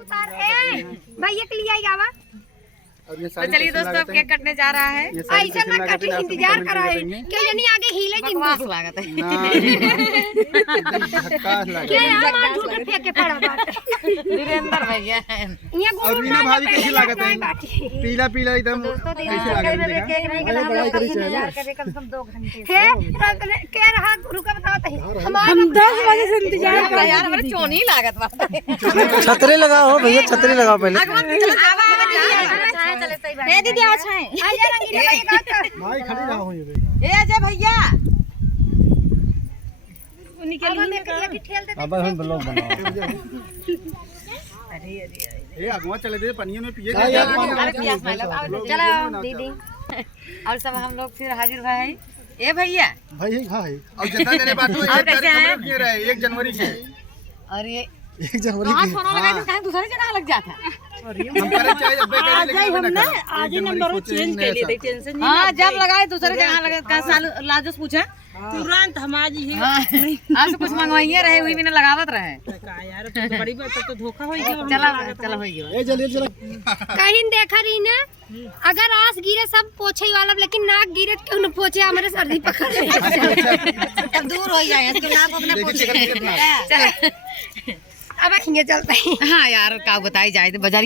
भैया के लिए आएगा वा। तो चलिए दोस्तों अब केक कटने जा रहा है। ऐसा ना कटे इंतजार करा है क्यों जानी आगे हिले दिन बकवास लागत है। क्या यार मार झूठ के फेंक के पड़ा बात वीरेंद्र भैया ये और मीना भाभी कैसी लागत है? पीला पीला एकदम दोस्तों कैसी लागत है? बड़ाई करी चाहिए ना। कम से कम 2 घंटे है कह रहा गुरु का बताओ हम 10 बजे से इंतजार कर यार हमारे चोनी लागत बात है। छतरी लगाओ भैया, छतरी लगाओ पहले। चले सही बात है दीदी आओ छाए आ जा रंगीले भैया का भाई खड़ी रहा हूं ये ए अजय भैया अब हम एक की ठेल दे अब हम ब्लॉग बनाओ। ए अगवा चले दे पनियों में पिए अरे पियास मार लो चलो दीदी और सब हम लोग फिर हाजिर भाई ए भैया भाई हां और जितना देने बात हुई और कैसे हैं? 1 जनवरी से और ये 1 जनवरी कहाँ की सोना लगाए तो कहीं दूसरी जगह लग जाता हम करे चाहे अब आज ही हमने आज ही नंबर चेंज कर लिए थे, टेंशन नहीं। हाँ जब लगाए दूसरी जगह लगे का साल लाजोस पूछा तुरंत हम आज ही हाँ आज तो कुछ मंगवाइए रहे हुई भी ना लगावत रहे का यार तो बड़ी बात तो धोखा हो गया। चला चला हो गया ए जल्दी चला कहीं देखा रही ना अगर आस गिरे सब पोछे वाला लेकिन नाक गिरे क्यों न पोछे हमारे सर्दी पकड़ रहे दूर हो जाए इसके नाम अपने पूछ चल अब खिंगे चलते हैं हाँ यार का बताई जाए तो बाजार